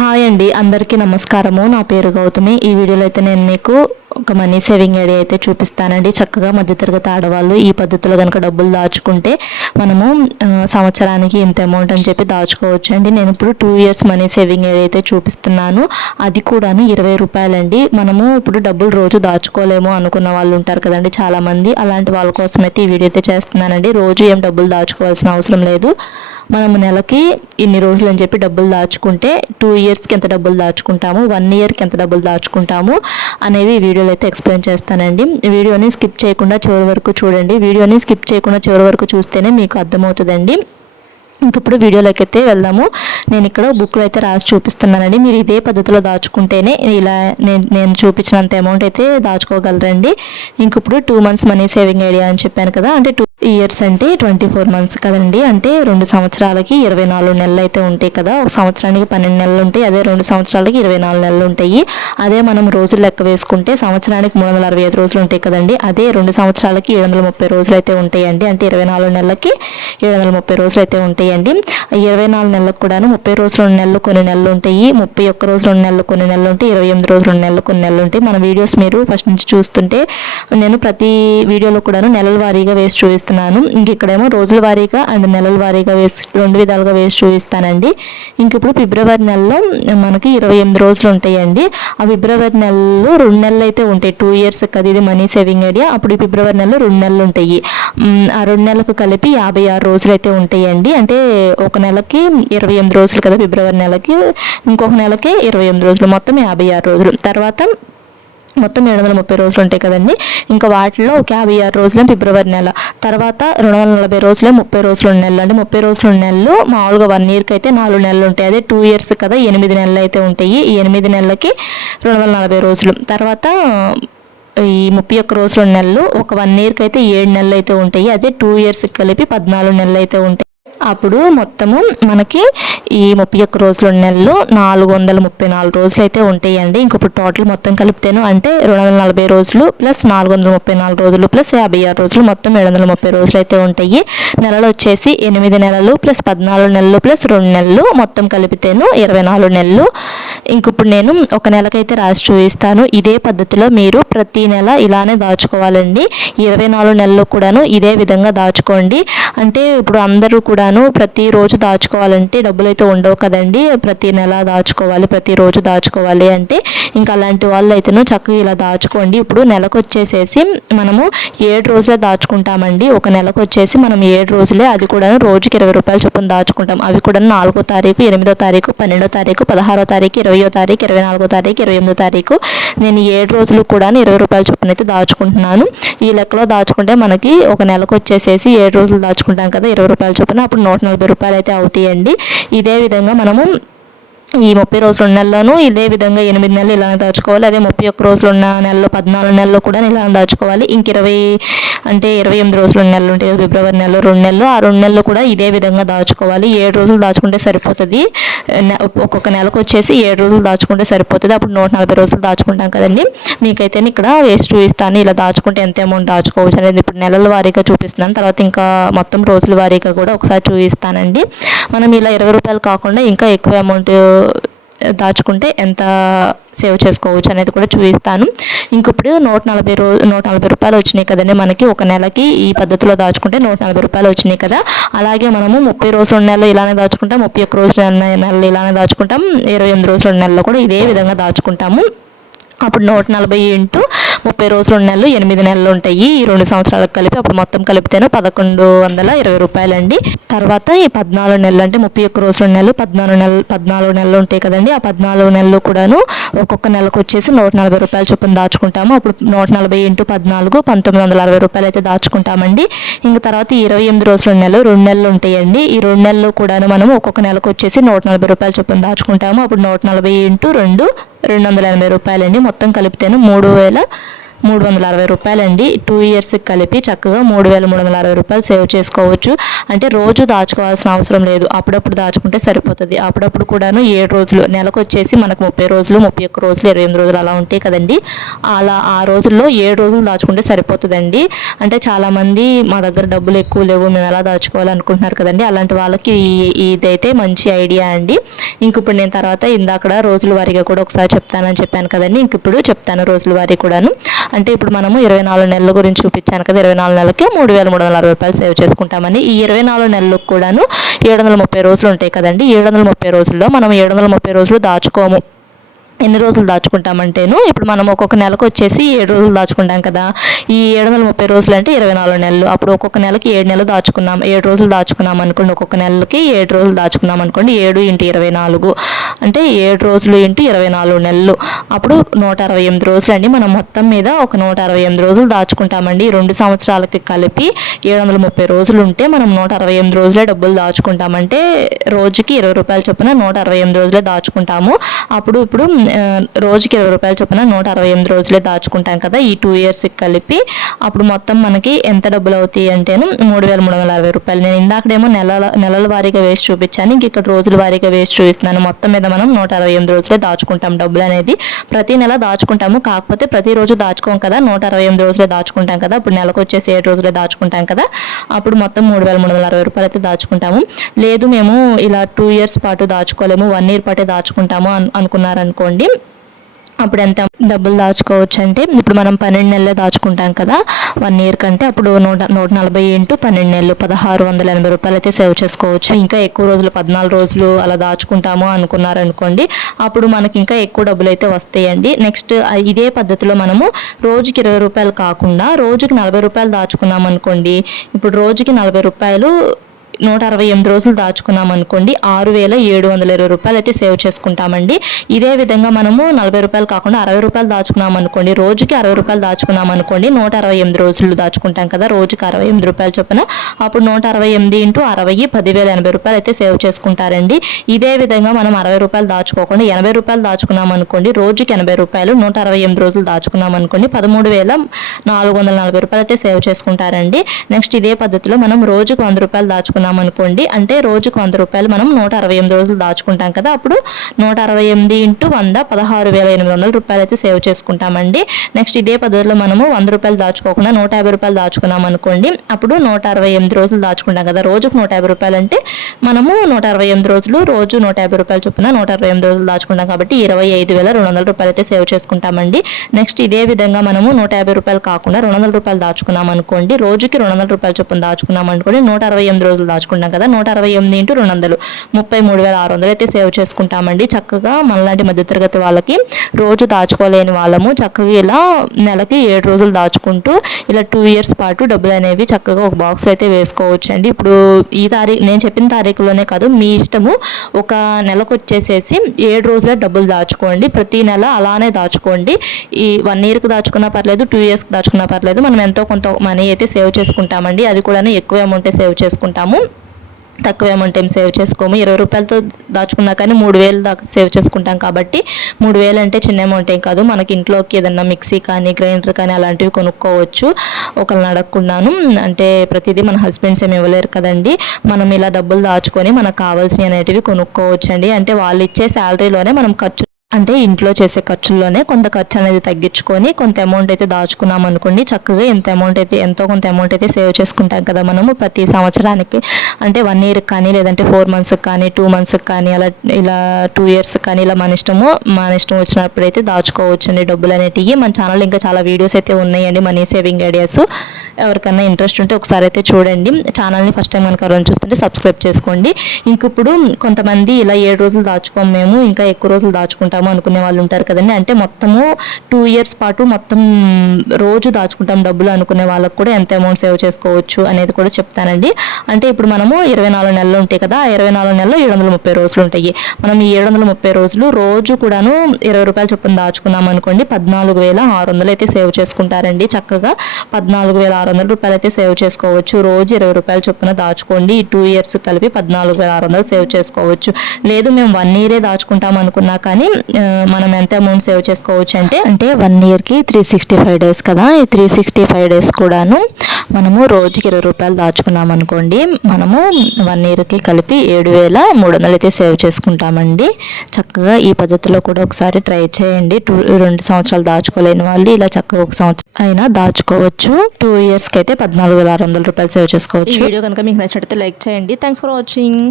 Hi అండి అందరికీ నమస్కారము. నా పేరు గౌతమి. ఈ వీడియోలో అయితే నేను మీకు ఒక మనీ సేవింగ్ ఐడియా అయితే చూపిస్తానండి. చక్కగా మధ్యతరగతి ఆడవాళ్ళు ఈ పద్ధతిలో కనుక డబ్బులు దాచుకుంటే మనము సంవత్సరానికి ఇంత అమౌంట్ అని చెప్పి దాచుకోవచ్చు అండి నేను ఇప్పుడు two years money saving idea అయితే చూపిస్తున్నాను. అది కూడాను ఇరవై రూపాయలండి. మనము ఇప్పుడు డబ్బులు రోజు దాచుకోలేము అనుకున్న వాళ్ళు ఉంటారు కదండి చాలామంది. అలాంటి వాళ్ళ కోసం అయితే ఈ వీడియో అయితే చేస్తున్నానండి. రోజు ఏం డబ్బులు దాచుకోవాల్సిన అవసరం లేదు. మనము నెలకి ఇన్ని రోజులు అని చెప్పి డబ్బులు దాచుకుంటే టూ ఇయర్స్ ఇయర్స్కి ఎంత డబ్బులు దాచుకుంటాము వన్ ఇయర్కి ఎంత డబ్బులు దాచుకుంటాము అనేది వీడియోలో అయితే ఎక్స్ప్లెయిన్ చేస్తానండి. వీడియోని స్కిప్ చేయకుండా చివరి వరకు చూడండి. వీడియోని స్కిప్ చేయకుండా చివరి వరకు చూస్తేనే మీకు అర్థమవుతుందండి. ఇంకప్పుడు వీడియోలోకి అయితే వెళ్దాము. నేను ఇక్కడ బుక్లో అయితే రాసి చూపిస్తున్నానండి. మీరు ఇదే పద్ధతిలో దాచుకుంటేనే ఇలా నేను నేను చూపించినంత అమౌంట్ అయితే దాచుకోగలరండి. ఇంకప్పుడు two months money saving idea అని చెప్పాను కదా అంటే టూ ఇయర్స్ అంటే ట్వంటీ ఫోర్ మంత్స్ కదండి. అంటే రెండు సంవత్సరాలకి ఇరవై నాలుగు నెలలు అయితే ఉంటాయి కదా. ఒక సంవత్సరానికి పన్నెండు నెలలు ఉంటాయి అదే రెండు సంవత్సరాలకి ఇరవై నాలుగు నెలలు ఉంటాయి. అదే మనం రోజులు లెక్క వేసుకుంటే సంవత్సరానికి మూడు వందల అరవై ఐదు రోజులు ఉంటాయి కదండి. అదే రెండు సంవత్సరాలకి ఏడు వందల ముప్పై రోజులు అయితే ఉంటాయండి. అంటే ఇరవై నాలుగు నెలలకి ఏడు వందల ముప్పై రోజులు అయితే ఉంటాయండి. ఇరవై నాలుగు నెలలకు కూడాను ముప్పై రోజులు రెండు నెలలు కొన్ని నెలలు ఉంటాయి. ముప్పై ఒక్క రోజు రెండు నెలలు కొన్ని నెలలు ఉంటాయి. ఇరవై ఎనిమిది రోజులు రెండు నెలలు కొన్ని నెలలు ఉంటాయి. మన వీడియోస్ మీరు ఫస్ట్ నుంచి చూస్తుంటే నేను ప్రతి వీడియోలో కూడాను నెలల వారీగా వేసి చూపిస్తున్నాను ఇంక ఇక్కడేమో రోజుల వారీగా అండ్ నెలల వారీగా వేసి రెండు విధాలుగా వేసి చూపిస్తానండి. ఇంక ఇప్పుడు ఫిబ్రవరి నెలలో మనకి ఇరవై ఎనిమిది రోజులు ఉంటాయండి. ఆ ఫిబ్రవరి నెలలో రెండు నెలలు అయితే ఉంటాయి. టూ ఇయర్స్ కదా ఇది మనీ సేవింగ్ ఐడియా అప్పుడు ఈ ఫిబ్రవరి నెలలో రెండు నెలలు ఉంటాయి. ఆ రెండు నెలలకు కలిపి యాభై ఆరు రోజులు అయితే ఉంటాయండి. అంటే ఒక నెలకి ఇరవై ఎనిమిది రోజులు కదా ఫిబ్రవరి నెలకి ఇంకొక నెలకి ఇరవై ఎనిమిది రోజులు. మొత్తం యాభై ఆరు రోజులు. తర్వాత మొత్తం ఏడు వందల ముప్పై రోజులు ఉంటాయి కదండి. ఇంకా వాటిలో ఒక యాభై ఆరు రోజులే ఫిబ్రవరి నెల. తర్వాత రెండు వందల నలభై రోజులే ముప్పై రోజులు నెలలు. అంటే ముప్పై రోజులు నెలలు మామూలుగా వన్ ఇయర్కి అయితే నాలుగు నెలలు ఉంటాయి. అదే టూ ఇయర్స్ కదా ఎనిమిది నెలలు అయితే ఉంటాయి. ఈ ఎనిమిది నెలలకి రెండు వందల నలభై రోజులు. తర్వాత ఈ ముప్పై ఒక్క రోజులు నెలలు ఒక వన్ ఇయర్కి అయితే ఏడు నెలలు అయితే ఉంటాయి. అదే టూ ఇయర్స్కి కలిపి పద్నాలుగు నెలలు అయితే ఉంటాయి. అప్పుడు మొత్తము మనకి ఈ ముప్పై ఒక్క రోజులు నెలలు నాలుగు వందల ముప్పై నాలుగు రోజులు అయితే ఉంటాయండి. ఇంకొప్పుడు టోటల్ మొత్తం కలిపితేను అంటే రెండు వందల నలభై రోజులు ప్లస్ నాలుగు వందల ముప్పై నాలుగు రోజులు ప్లస్ యాభై ఆరు రోజులు మొత్తం ఏడు వందల ముప్పై రోజులు అయితే ఉంటాయి. నెలలు వచ్చేసి ఎనిమిది నెలలు ప్లస్ పద్నాలుగు నెలలు ప్లస్ రెండు నెలలు మొత్తం కలిపితేను ఇరవై నాలుగు నెలలు. ఇంక ఇప్పుడు నేను ఒక నెలకైతే రాసి చూపిస్తాను. ఇదే పద్ధతిలో మీరు ప్రతి నెల ఇలానే దాచుకోవాలండి. ఇరవై నాలుగు నెలలు కూడాను ఇదే విధంగా దాచుకోండి. అంటే ఇప్పుడు అందరూ కూడాను ప్రతిరోజు దాచుకోవాలంటే డబ్బులు అయితే ఉండవు కదండి. ప్రతి నెల దాచుకోవాలి ప్రతిరోజు దాచుకోవాలి అంటే ఇంకా అలాంటి వాళ్ళు అయితేనూ చక్కగా ఇలా దాచుకోండి. ఇప్పుడు నెలకు వచ్చేసేసి మనము ఏడు రోజులే దాచుకుంటామండి. ఒక నెలకు వచ్చేసి మనం ఏడు రోజులే అది కూడా రోజుకి ఇరవై రూపాయలు చొప్పున దాచుకుంటాం. అవి కూడా నాలుగో తారీఖు ఎనిమిదో తారీఖు పన్నెండో తారీఖు పదహారో తారీఖు ఇరవయో తారీఖు ఇరవై నాలుగో తారీఖు ఇరవై ఎనిమిదో తారీఖు. నేను ఏడు రోజులు కూడా ఇరవై రూపాయల చొప్పున అయితే దాచుకుంటున్నాను. ఈ లెక్కలో దాచుకుంటే మనకి ఒక నెలకు వచ్చేసేసి ఏడు రోజులు దాచుకుంటాం కదా ఇరవై రూపాయల చొప్పున. అప్పుడు నూట నలభై రూపాయలు అయితే అవుతాయండి. ఇదే విధంగా మనము ఈ ముప్పై రోజులు ఉన్న నెలలోనూ ఇదే విధంగా ఎనిమిది నెలలు ఇలానే దాచుకోవాలి. అదే ముప్పై ఒక్క రోజులు ఉన్న నెలలో పద్నాలుగు నెలల్లో కూడా ఇలానే దాచుకోవాలి. ఇంక ఇరవై అంటే ఇరవై ఎనిమిది రోజులు ఉన్న నెలలు ఉంటాయి ఫిబ్రవరి నెలలో రెండు నెలలు. ఆ రెండు నెలలు కూడా ఇదే విధంగా దాచుకోవాలి. ఏడు రోజులు దాచుకుంటే సరిపోతుంది. నె- ఒక్కొక్క నెలకు వచ్చేసి ఏడు రోజులు దాచుకుంటే సరిపోతుంది. అప్పుడు నూట నలభై రోజులు దాచుకుంటాం కదండి. మీకైతే ఇక్కడ వేస్ట్ చూపిస్తాను ఇలా దాచుకుంటే ఎంత అమౌంట్ దాచుకోవచ్చు అనేది ఇప్పుడు నెలల వారీగా చూపిస్తున్నాను. తర్వాత ఇంకా మొత్తం రోజుల వారీగా కూడా ఒకసారి చూపిస్తానండి. మనం ఇలా ఇరవై రూపాయలు కాకుండా ఇంకా ఎక్కువ అమౌంట్ దాచుకుంటే ఎంత సేవ్ చేసుకోవచ్చు అనేది కూడా చూపిస్తాను. ఇంకొప్పుడు నూట నలభై రో నూట నలభై రూపాయలు వచ్చినాయి కదండి మనకి. ఒక నెలకి ఈ పద్ధతిలో దాచుకుంటే నూట నలభై రూపాయలు వచ్చినాయి కదా. అలాగే మనము ముప్పై రోజుల నెలలు ఇలానే దాచుకుంటాం. ముప్పై ఒక్క రోజుల నెలలు ఇలానే దాచుకుంటాం. ఇరవై ఎనిమిది రోజుల నెలలో కూడా ఇదే విధంగా దాచుకుంటాము. అప్పుడు నూట నలభై ఇంటూ ముప్పై రోజులు రెండు నెలలు ఎనిమిది నెలలు ఉంటాయి. ఈ రెండు సంవత్సరాలకు కలిపి అప్పుడు మొత్తం కలిపితేనే పదకొండు వందల ఇరవై రూపాయలండి. తర్వాత ఈ పద్నాలుగు నెలలు అంటే ముప్పై ఒక్క రోజుల నెలలు పద్నాలుగు నెలలు పద్నాలుగు నెలలు ఉంటాయి కదండి. ఆ పద్నాలుగు నెలలు కూడాను ఒక్కొక్క నెలకు వచ్చేసి నూట నలభై రూపాయలు చొప్పున దాచుకుంటాము. అప్పుడు నూట నలభై ఇంటూ పద్నాలుగు పంతొమ్మిది వందల అరవై రూపాయలు అయితే దాచుకుంటామండి. ఇంకా తర్వాత ఇరవై ఎనిమిది రోజులు నెలలు రెండు నెలలు ఉంటాయండి. ఈ రెండు నెలలు కూడాను మనం ఒక్కొక్క నెలకు వచ్చేసి నూట నలభై రూపాయలు చొప్పున దాచుకుంటాము. అప్పుడు నూట నలభై ఇంటూ రెండు రెండు వందల ఎనభై రూపాయలండి. మొత్తం కలిపితేనే మూడు వేల మూడు వందల అరవై రూపాయలండి. టూ ఇయర్స్కి కలిపి చక్కగా మూడు వేల మూడు వందల అరవై రూపాయలు సేవ్ చేసుకోవచ్చు. అంటే రోజు దాచుకోవాల్సిన అవసరం లేదు. అప్పుడప్పుడు దాచుకుంటే సరిపోతుంది. అప్పుడప్పుడు కూడాను ఏడు రోజులు నెలకు వచ్చేసి మనకు ముప్పై రోజులు ముప్పై ఒక్క రోజులు ఇరవై ఎనిమిది రోజులు అలా ఉంటాయి కదండి అలా ఆ రోజుల్లో ఏడు రోజులు దాచుకుంటే సరిపోతుందండి. అంటే చాలామంది మా దగ్గర డబ్బులు ఎక్కువ లేవు మేము ఎలా దాచుకోవాలి అనుకుంటున్నారు కదండి అలాంటి వాళ్ళకి ఇదైతే మంచి ఐడియా అండి. ఇంక ఇప్పుడు నేను తర్వాత ఇందాక రోజుల వారీగా కూడా ఒకసారి చెప్తానని చెప్పాను కదండి. ఇంక ఇప్పుడు చెప్తాను రోజుల వారీ కూడాను. అంటే ఇప్పుడు మనము ఇరవై నాలుగు నెలల గురించి చూపించాను కదా ఇరవై నాలుగు నెలలకి మూడు వేల మూడు వందల అరవై రూపాయలు సేవ్ చేసుకుంటామని. ఈ ఇరవై నాలుగు నెలలకు కూడాను ఏడు వందల ముప్పై రోజులు ఉంటాయి కదండి. ఏడు వందల ముప్పై రోజుల్లో మనం ఏడు వందల ముప్పై రోజులు దాచుకోము. ఎన్ని రోజులు దాచుకుంటామంటేను ఇప్పుడు మనం ఒక్కొక్క నెలకు వచ్చేసి ఏడు రోజులు దాచుకుంటాం కదా. ఈ ఏడు వందల ముప్పై రోజులు అంటే ఇరవై నాలుగు నెలలు. అప్పుడు ఒక్కొక్క నెలకి ఏడు నెలలు దాచుకున్నాం ఏడు రోజులు దాచుకున్నాం అనుకోండి. ఒక్కొక్క నెలకి ఏడు రోజులు దాచుకున్నాం అనుకోండి ఏడు ఇంటూ ఇరవై నాలుగు. అంటే ఏడు రోజులు ఇంటూ ఇరవై నాలుగు నెలలు. అప్పుడు నూట అరవై ఎనిమిది రోజులు అండి మనం మొత్తం మీద ఒక నూట అరవై ఎనిమిది రోజులు దాచుకుంటామండి. రెండు సంవత్సరాలకి కలిపి ఏడు వందల ముప్పై రోజులు ఉంటే మనం నూట అరవై ఎనిమిది రోజులే డబ్బులు దాచుకుంటామంటే రోజుకి ఇరవై రూపాయలు చొప్పున నూట అరవై ఎనిమిది రోజులే దాచుకుంటాము. అప్పుడు ఇప్పుడు రోజుకి ఇరవై రూపాయలు చొప్పున నూట అరవై ఎనిమిది రోజులే దాచుకుంటాం కదా ఈ టూ ఇయర్స్కి కలిపి. అప్పుడు మొత్తం మనకి ఎంత డబ్బులు అవుతాయి అంటేను మూడు వేల మూడు వందల అరవై రూపాయలు. నేను ఇందాకడేమో నెలల నెలల వారీగా వేసి చూపించాను. ఇంక ఇక్కడ రోజుల వారీగా వేసి చూపిస్తున్నాను. మొత్తం మీద మనం నూట అరవై ఎనిమిది రోజులే దాచుకుంటాం డబ్బులు అనేది. ప్రతి నెల దాచుకుంటాము. కాకపోతే ప్రతిరోజు దాచుకోం కదా. నూట అరవై ఎనిమిది రోజులే దాచుకుంటాం కదా. అప్పుడు నెలకు వచ్చేసి ఏడు రోజులే దాచుకుంటాం కదా. అప్పుడు మొత్తం మూడు వేల మూడు వందల అరవై రూపాయలు అయితే దాచుకుంటాము. లేదు మేము ఇలా టూ ఇయర్స్ పాటు దాచుకోలేము. వన్ ఇయర్ పాటే దాచుకుంటాము అను అనుకున్నారనుకోండి అప్పుడు ఎంత డబ్బులు దాచుకోవచ్చు అంటే ఇప్పుడు మనం పన్నెండు నెలలు దాచుకుంటాం కదా వన్ ఇయర్ కంటే అప్పుడు నూట నూట నలభై ఇంటూ పన్నెండు నెలలు పదహారు వందల ఎనభై రూపాయలు అయితే సేవ్ చేసుకోవచ్చు. ఇంకా ఎక్కువ రోజులు పద్నాలుగు రోజులు అలా దాచుకుంటాము అనుకున్నారనుకోండి అప్పుడు మనకి ఇంకా ఎక్కువ డబ్బులు అయితే వస్తాయండి. నెక్స్ట్ ఇదే పద్ధతిలో మనము రోజుకి ఇరవై రూపాయలు కాకుండా రోజుకి నలభై రూపాయలు దాచుకున్నాం అనుకోండి ఇప్పుడు రోజుకి నలభై రూపాయలు నూట అరవై ఎనిమిది రోజులు దాచుకున్నాం అనుకోండి ఆరు వేల ఏడు వందల ఇరవై రూపాయలు అయితే సేవ్ చేసుకుంటామండి. ఇదే విధంగా మనము నలభై రూపాయలు కాకుండా అరవై రూపాయలు దాచుకున్నాం అనుకోండి రోజుకి అరవై రూపాయలు దాచుకున్నాం అనుకోండి నూట అరవై ఎనిమిది రోజులు దాచుకుంటాం కదా రోజుకి అరవై ఎనిమిది రూపాయలు చొప్పున. అప్పుడు నూట అరవై ఎనిమిది ఇంటూ అరవై పదివేల ఎనభై రూపాయలు అయితే సేవ్ చేసుకుంటారండి. ఇదే విధంగా మనం అరవై రూపాయలు దాచుకోకుండా ఎనభై రూపాయలు దాచుకున్నాం అనుకోండి రోజుకి ఎనభై రూపాయలు నూట అరవై ఎనిమిది రోజులు దాచుకున్నాం అనుకోండి పదమూడు వేల నాలుగు వందల నలభై రూపాయలు అయితే సేవ్ చేసుకుంటారండి. నెక్స్ట్ ఇదే పద్ధతిలో మనం రోజుకు వంద రూపాయలు దాచుకున్నాం అనుకోండి అంటే రోజుకు వంద రూపాయలు మనం నూట అరవై ఎనిమిది రోజులు దాచుకుంటాం కదా. అప్పుడు నూట అరవై ఎనిమిది ఇంటూ వంద పదహారు వేల ఎనిమిది వందల రూపాయలు అయితే సేవ్ చేసుకుంటామండి. నెక్స్ట్ ఇదే పద్ధతిలో మనము వంద రూపాయలు దాచుకోకుండా నూట యాభై రూపాయలు దాచుకున్నాం అనుకోండి. అప్పుడు నూట అరవై ఎనిమిది రోజులు దాచుకుంటాం కదా. రోజుకు నూట యాభై రూపాయలు అంటే మనము నూట అరవై ఎనిమిది రోజులు రోజు నూట యాభై రూపాయలు చొప్పున నూట అరవై ఎనిమిది రోజులు దాచుకుంటాం కాబట్టి ఇరవై ఐదు వేల రెండు వందల రూపాయలు అయితే సేవ్ చేసుకుంటామండి. నెక్స్ట్ ఇదే విధంగా మనము నూట యాభై రూపాయలు కాకుండా రెండు వందల రూపాయలు దాచుకున్నాం అనుకోండి. రోజుకి రెండు వందల రూపాయలు చొప్పున దాచుకున్నాం అనుకోండి. నూట అరవై ఎనిమిది రోజులు దాచుకుంటాం కదా నూట అరవై ఎనిమిది ఇంటూ రెండు వందలు ముప్పై మూడు వేల ఆరు వందలు అయితే సేవ్ చేసుకుంటామండి. చక్కగా మనలాంటి మధ్యతరగతి వాళ్ళకి రోజు దాచుకోలేని వాళ్ళము. చక్కగా ఇలా నెలకి ఏడు రోజులు దాచుకుంటూ ఇలా టూ ఇయర్స్ పాటు డబ్బులు అనేవి చక్కగా ఒక బాక్స్ అయితే వేసుకోవచ్చు అండి ఇప్పుడు ఈ తారీఖు నేను చెప్పిన తారీఖులోనే కాదు మీ ఇష్టము ఒక నెలకు వచ్చేసేసి ఏడు రోజుల డబ్బులు దాచుకోండి. ప్రతి నెల అలానే దాచుకోండి. ఈ వన్ ఇయర్కి దాచుకున్నా పర్లేదు టూ ఇయర్స్కి దాచుకున్నా పర్లేదు మనం ఎంతో కొంత మనీ అయితే సేవ్ చేసుకుంటామండి. అది కూడా ఎక్కువ అమౌంటే సేవ్ చేసుకుంటాము. తక్కువ అమౌంట్ ఏం సేవ్ చేసుకోము. ఇరవై రూపాయలతో దాచుకున్నా కానీ మూడు వేలు దాకా సేవ్ చేసుకుంటాం కాబట్టి మూడు వేలు అంటే చిన్న అమౌంట్ ఏం కాదు. మనకి ఇంట్లోకి ఏదన్నా మిక్సీ కానీ గ్రైండర్ కానీ అలాంటివి కొనుక్కోవచ్చు. ఒకళ్ళని అడగకుండాను అంటే ప్రతిదీ మన హస్బెండ్స్ ఏమి ఇవ్వలేరు కదండి. మనం ఇలా డబ్బులు దాచుకొని మనకు కావాల్సినవి అనేటివి కొనుక్కోవచ్చు అండి అంటే వాళ్ళు ఇచ్చే శాలరీలోనే మనం ఖర్చు అంటే ఇంట్లో చేసే ఖర్చుల్లోనే కొంత ఖర్చు అనేది తగ్గించుకొని కొంత అమౌంట్ అయితే దాచుకున్నాం అనుకోండి చక్కగా ఎంత అమౌంట్ అయితే ఎంతో కొంత అమౌంట్ అయితే సేవ్ చేసుకుంటాం కదా మనము ప్రతి సంవత్సరానికి. అంటే వన్ ఇయర్కి కానీ లేదంటే ఫోర్ మంత్స్కి కానీ టూ మంత్స్కి కానీ అలా ఇలా టూ ఇయర్స్ కానీ ఇలా మన ఇష్టము మన ఇష్టం వచ్చినప్పుడు అయితే దాచుకోవచ్చు అండి డబ్బులు అనేటివి. మన ఛానల్ ఇంకా చాలా వీడియోస్ అయితే ఉన్నాయండి మనీ సేవింగ్ ఐడియాస్ ఎవరికైనా ఇంట్రెస్ట్ ఉంటే ఒకసారి అయితే చూడండి. ఛానల్ని ఫస్ట్ టైం కనుక ఎవరైనా చూస్తుంటే సబ్స్క్రైబ్ చేసుకోండి. ఇంక ఇప్పుడు కొంతమంది ఇలా ఏడు రోజులు దాచుకోము మేము ఇంకా ఎక్కువ రోజులు దాచుకుంటాము అనుకునే వాళ్ళు ఉంటారు కదండి. అంటే మొత్తము టూ ఇయర్స్ పాటు మొత్తం రోజు దాచుకుంటాం డబ్బులు అనుకునే వాళ్ళకి కూడా ఎంత అమౌంట్ సేవ్ చేసుకోవచ్చు అనేది కూడా చెప్తానండి. అంటే ఇప్పుడు మనము ఇరవై నాలుగు నెలలు ఉంటాయి కదా ఇరవై నాలుగు నెలలు ఏడు వందల ముప్పై రోజులు ఉంటాయి. మనం ఈ ఏడు వందల ముప్పై రోజులు రోజు కూడాను ఇరవై రూపాయలు చొప్పున దాచుకున్నాం అనుకోండి పద్నాలుగు వేల ఆరు వందలు అయితే సేవ్ చేసుకుంటారండి చక్కగా. పద్నాలుగు వేల ఆరు వందల రూపాయలు అయితే సేవ్ చేసుకోవచ్చు. రోజు ఇరవై రూపాయలు చొప్పున దాచుకోండి ఈ టూ ఇయర్స్ కలిపి పద్నాలుగు వేల ఆరు వందలు సేవ్ చేసుకోవచ్చు. లేదు మేము వన్ ఇయరే దాచుకుంటాం అనుకున్నా కానీ మనం ఎంత అమౌంట్ సేవ్ చేసుకోవచ్చు అంటే అంటే వన్ ఇయర్కి త్రీ సిక్స్టీ ఫైవ్ డేస్ కదా. ఈ త్రీ సిక్స్టీ ఫైవ్ డేస్ కూడాను మనము రోజుకి ఇరవై రూపాయలు దాచుకున్నాం అనుకోండి. మనము వన్ ఇయర్కి కలిపి ఏడు వేల మూడు వందలు అయితే సేవ్ చేసుకుంటామండి. చక్కగా ఈ పద్ధతిలో కూడా ఒకసారి ట్రై చేయండి. టూ రెండు సంవత్సరాలు దాచుకోలేని వాళ్ళు ఇలా చక్కగా ఒక సంవత్సరం అయినా దాచుకోవచ్చు. టూ ఇయర్స్కి అయితే పద్నాలుగు వేల ఆరు వందల రూపాయలు సేవ్ చేసుకోవచ్చు. వీడియో కనుక మీకు నచ్చినట్టు లైక్ చేయండి. Thanks for watching